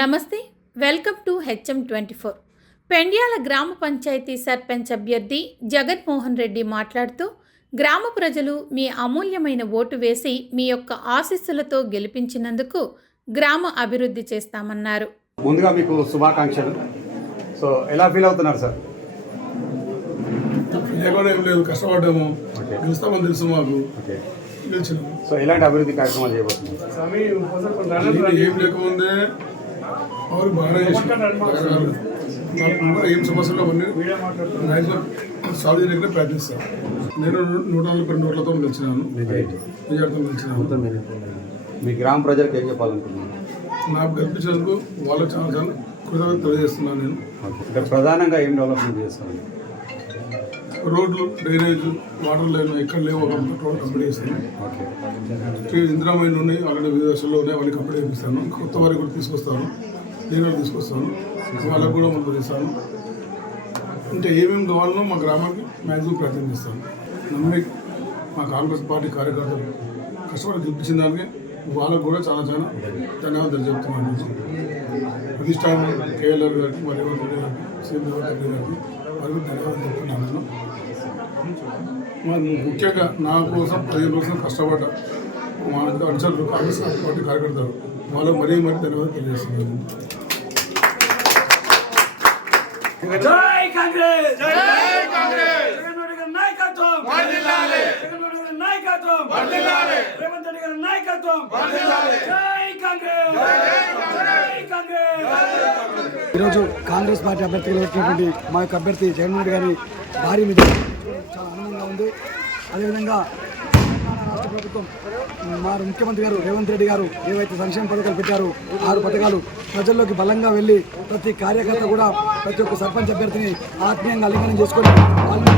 నమస్తే, welcome to HM24. Pendyala గ్రామ పంచాయతీ సర్పంచ్ అభ్యర్థి జగన్మోహన్ రెడ్డి మాట్లాడుతూ, గ్రామ ప్రజలు మీ అమూల్యమైన ఓటు వేసి మీ యొక్క ఆశీస్సులతో గెలిపించినందుకు గ్రామ అభివృద్ధి చేస్తామన్నారు. ముందుగా మీకు శుభాకాంక్షలు. సో ఎలా ఫీల్ అవుతున్నారు సార్? కష్టపడ్డాము, గెలుస్తామని తెలుసు మాకు. సో ఎలాంటి అభివృద్ధి కార్యక్రమాలు చేయబోతున్నారు? ఏం లేకముందే ఎవరు బాగానే ఏం సమస్యలు అవన్నీ మ్యాక్సిమం సాల్వ్ చేయడానికి ప్రయత్నిస్తాను. నేను 140 ఓట్లతో గెలిచినాను, మెజార్టీతో గెలిచినాను. మీ గ్రామ ప్రజలకు ఏం చెప్పాలనుకుంటున్నాను? నాకు గెలిపించినందుకు వాళ్ళకి చాలా చాలా కృతజ్ఞత తెలియజేస్తున్నాను. నేను ప్రధానంగా ఏం డెవలప్మెంట్ చేస్తాను? రోడ్లు, డ్రైనేజ్, వాటర్ లైన్ ఎక్కడ లేవు, ఒక రోడ్ కంప్లీట్ చేస్తాను. ఇందిరామైన్ ఉన్నాయి, ఆల్రెడీ వివిధ దశల్లో ఉన్నాయి, వాళ్ళకి కంప్లీట్ చేపిస్తాను. కొత్త వారికి కూడా తీసుకొస్తాను, నేను తీసుకొస్తాను, వాళ్ళకు కూడా మనం చేస్తాను. ఇంకా ఏమేమి కావాలనో మా గ్రామానికి మ్యాక్సిమం ప్రయత్నం చేస్తాను. నమ్మి మా కాంగ్రెస్ పార్టీ కార్యకర్తలు కష్టపడి గెలిపించిన దానికి వాళ్ళకు కూడా చాలా చాలా ధన్యవాదాలు చెప్తున్నాను. అధిష్టానం కేఎల్ఆర్ గారికి, మరియు రెడ్డి గారికి, సీఎం రెడ్డి గారికి వాళ్ళకి ధన్యవాదాలు చెప్తున్నాను. నేను ముఖ్యంగా నా కోసం 15 రోజులు కష్టపడ్డ మా అనుచరులు కాంగ్రెస్ పార్టీ కార్యకర్తలు వాళ్ళకు మరీ ధన్యవాదాలు తెలియజేస్తున్నాను. జై కాంగ్రెస్, జై కాంగ్రెస్, జగన్మోహన్ రెడ్డి గారి నాయకత్వం వర్ధిల్లాలి, జగన్మోహన్ రెడ్డి గారి నాయకత్వం వర్ధిల్లాలి, రేవంత్ రెడ్డి గారి నాయకత్వం వర్ధిల్లాలి. జై కాంగ్రెస్, జై కాంగ్రెస్. ఈరోజు కాంగ్రెస్ పార్టీ అభ్యర్థిగా వచ్చినటువంటి మా యొక్క అభ్యర్థి జగన్మోహన్ రెడ్డి గారి భారీ మెజారిటీ చాలా ఆనందంగా ఉంది. అదేవిధంగా రాష్ట్ర ప్రభుత్వం మా ముఖ్యమంత్రి గారు రేవంత్ రెడ్డి గారు ఏవైతే సంక్షేమ పథకాలు పెట్టారో 6 పథకాలు ప్రజల్లోకి బలంగా వెళ్ళి ప్రతి కార్యకర్త కూడా ప్రతి ఒక్క సర్పంచ్ అభ్యర్థిని ఆత్మీయంగా అలింగనం చేసుకొని వాళ్ళు